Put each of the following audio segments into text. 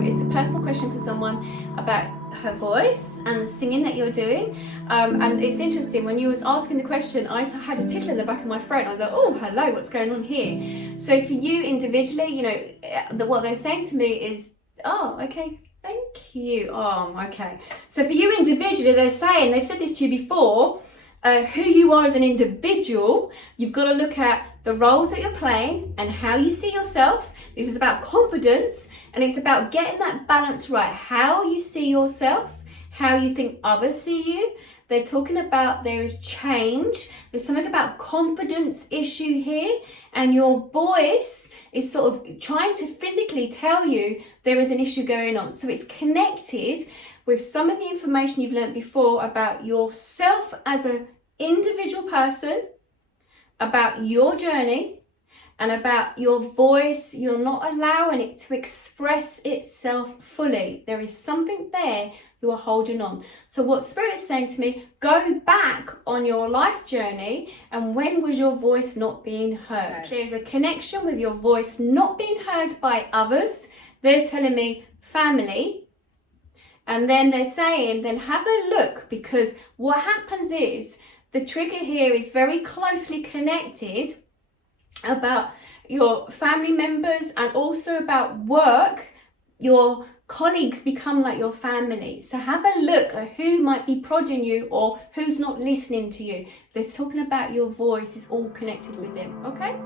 It's a personal question for someone about her voice and the singing that you're doing. And it's interesting, when you was asking the question, I had a tickle in the back of my throat. I was like, oh, hello, what's going on here? So for you individually, what they're saying to me is, oh, okay, thank you. Oh, okay. So for you individually, they've said this to you before, who you are as an individual. You've got to look at the roles that you're playing and how you see yourself. This is about confidence, and it's about getting that balance right. How you see yourself, how you think others see you. They're talking about there is change. There's something about confidence issue here, and your voice is sort of trying to physically tell you there is an issue going on. So it's connected with some of the information you've learned before about yourself as an individual person, about your journey, and about your voice. You're not allowing it to express itself fully. There is something there you are holding on. So what Spirit is saying to me, go back on your life journey, and when was your voice not being heard? Okay. There's a connection with your voice not being heard by others. They're telling me family. And then they're saying, then have a look, because what happens is the trigger here is very closely connected about your family members and also about work. Your colleagues become like your family. So have a look at who might be prodding you or who's not listening to you. They're talking about your voice is all connected with them, okay?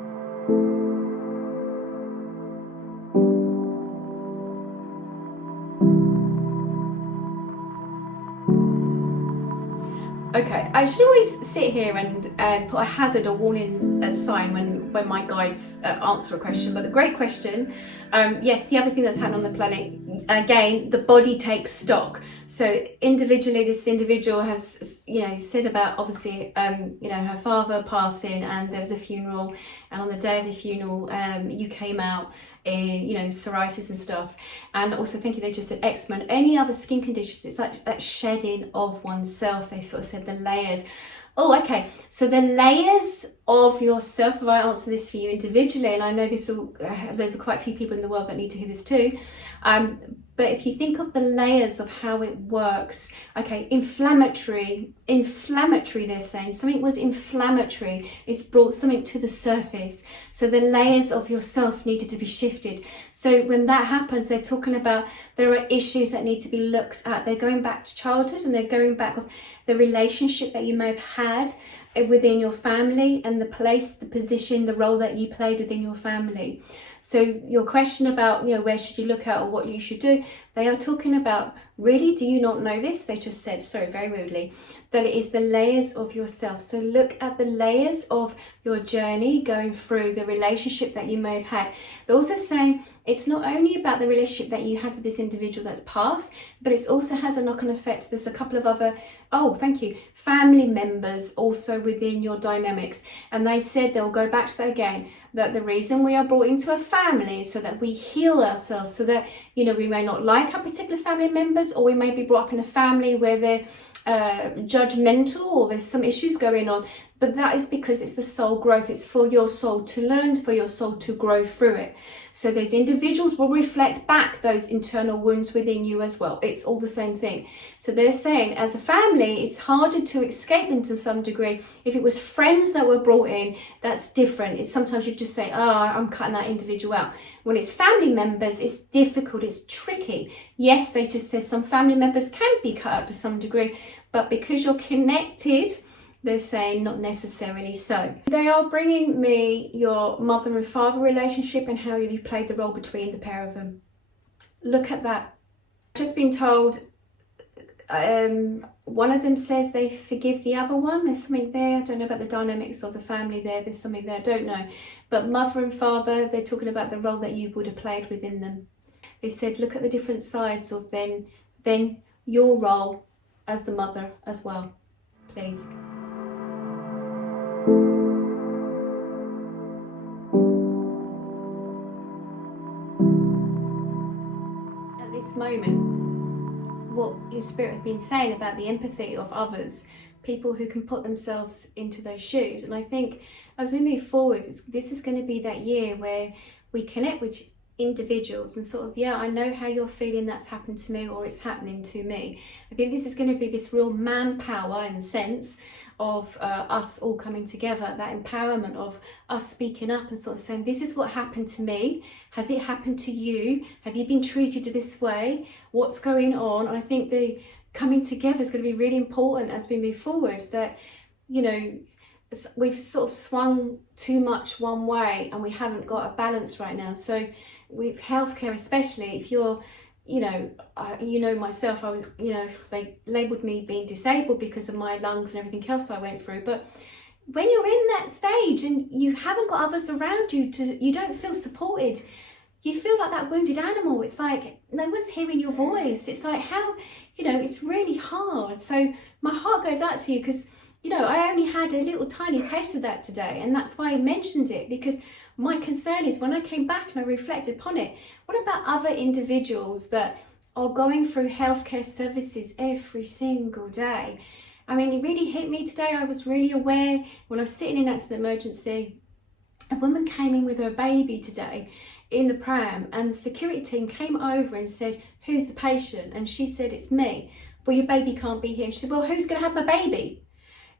Okay, I should always sit here and put a hazard or warning sign when my guides answer a question. But the great question, yes, the other thing that's happened on the planet, again, the body takes stock. So individually, this individual has, said about obviously, her father passing, and there was a funeral, and on the day of the funeral, you came out in, psoriasis and stuff, and also thank you, they just said eczema and any other skin conditions. It's like that shedding of oneself. They sort of said the layers. Oh, okay. So the layers of yourself, if I answer this for you individually, and I know there's quite a few people in the world that need to hear this too. But if you think of the layers of how it works, okay, inflammatory, they're saying something was inflammatory. It's brought something to the surface. So the layers of yourself needed to be shifted. So when that happens, they're talking about there are issues that need to be looked at. They're going back to childhood, and they're going back of the relationship that you may have had within your family, and the place, the position, the role that you played within your family. So your question about, where should you look at or what you should do, they are talking about, really, do you not know this? They just said, sorry, very rudely, that it is the layers of yourself. So look at the layers of your journey going through the relationship that you may have had. They're also saying it's not only about the relationship that you had with this individual that's passed, but it also has a knock-on effect. There's a couple of other, family members also within your dynamics. And they said, they'll go back to that again, that the reason we are brought into a family is so that we heal ourselves, so that, we may not like our particular family members, or we may be brought up in a family where they're judgmental or there's some issues going on. But that is because it's the soul growth. It's for your soul to learn, for your soul to grow through it. So those individuals will reflect back those internal wounds within you as well. It's all the same thing. So they're saying as a family, it's harder to escape them to some degree. If it was friends that were brought in, that's different. It's sometimes you just say, I'm cutting that individual out. When it's family members, it's difficult, it's tricky. Yes, they just said some family members can be cut out to some degree, but because you're connected, they're saying not necessarily so. They are bringing me your mother and father relationship and how you played the role between the pair of them. Look at that. Just been told, one of them says they forgive the other one. There's something there. I don't know about the dynamics of the family there. There's something there. I don't know. But mother and father, they're talking about the role that you would have played within them. They said, look at the different sides of then your role as the mother as well, please. At this moment, what your spirit has been saying about the empathy of others, people who can put themselves into those shoes. And I think as we move forward, this is going to be that year where we connect with individuals and sort of, yeah, I know how you're feeling, that's happened to me, or it's happening to me. I think this is going to be this real manpower in the sense of us all coming together, that empowerment of us speaking up and sort of saying, this is what happened to me. Has it happened to you? Have you been treated this way? What's going on? And I think the coming together is going to be really important as we move forward, that, you know, we've sort of swung too much one way and we haven't got a balance right now. So with healthcare, especially if you're, you know myself, I was, you know, they labelled me being disabled because of my lungs and everything else I went through. But when you're in that stage and you haven't got others around you, you don't feel supported. You feel like that wounded animal. It's like no one's hearing your voice. It's like how, you know, it's really hard. So my heart goes out to you because, you know, I only had a little tiny taste of that today, and that's why I mentioned it, because my concern is when I came back and I reflected upon it, what about other individuals that are going through healthcare services every single day? I mean, it really hit me today. I was really aware when I was sitting in accident emergency, a woman came in with her baby today in the pram, and the security team came over and said, who's the patient? And she said, it's me. Well, your baby can't be here. And she said, well, who's going to have my baby?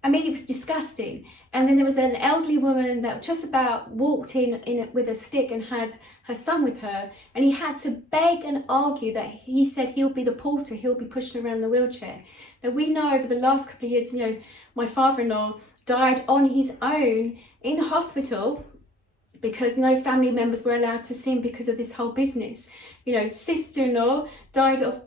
I mean, it was disgusting. And then there was an elderly woman that just about walked in with a stick and had her son with her, and he had to beg and argue that he said he'll be the porter, he'll be pushing around the wheelchair. Now, we know over the last couple of years, you know, my father-in-law died on his own in hospital because no family members were allowed to see him because of this whole business. You know, sister-in-law died of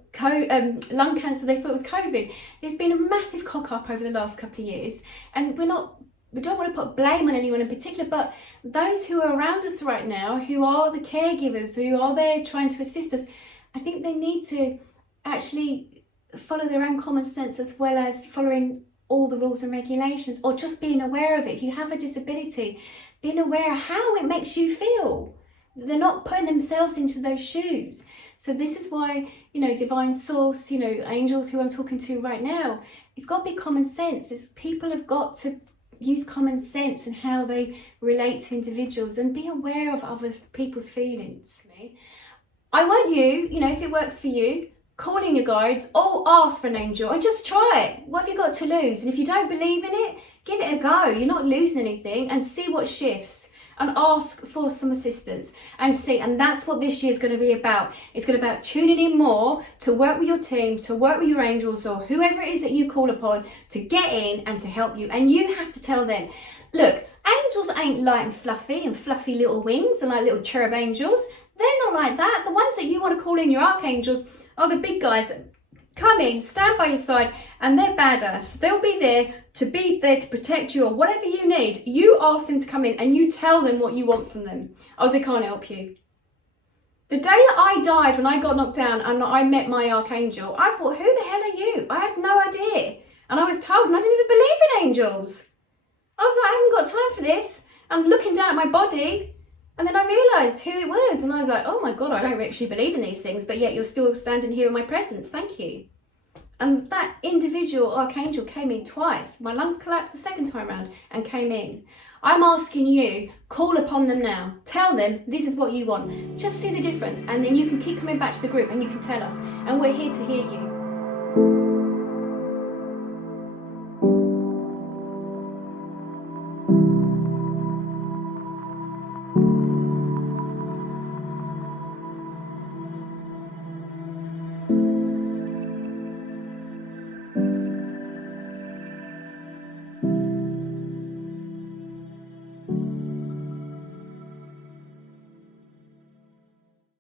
lung cancer, they thought it was COVID. There's been a massive cock up over the last couple of years, and we don't want to put blame on anyone in particular, but those who are around us right now, who are the caregivers, who are there trying to assist us, I think they need to actually follow their own common sense as well as following all the rules and regulations, or just being aware of it. If you have a disability, being aware of how it makes you feel. They're not putting themselves into those shoes. So this is why, you know, divine source, you know, angels who I'm talking to right now, it's got to be common sense. People have got to use common sense in how they relate to individuals and be aware of other people's feelings. I want you, you know, if it works for you, call in your guides or ask for an angel and just try it. What have you got to lose? And if you don't believe in it, give it a go. You're not losing anything, and see what shifts. And ask for some assistance and see. And that's what this year is going to be about. It's going to be about tuning in more to work with your team, to work with your angels or whoever it is that you call upon to get in and to help you. And you have to tell them, look, angels ain't light and fluffy little wings and like little cherub angels. They're not like that. The ones that you want to call in your archangels are the big guys that come in, stand by your side, and they're badass. They'll be there to protect you or whatever you need. You ask them to come in and you tell them what you want from them. Or they can't help you. The day that I died, when I got knocked down and I met my archangel, I thought, who the hell are you? I had no idea. And I was told, and I didn't even believe in angels. I was like, I haven't got time for this. I'm looking down at my body. And then I realised who it was, and I was like, oh my God, I don't actually believe in these things, but yet you're still standing here in my presence, thank you. And that individual archangel came in twice. My lungs collapsed the second time around and came in. I'm asking you, call upon them now. Tell them this is what you want. Just see the difference, and then you can keep coming back to the group and you can tell us, and we're here to hear you.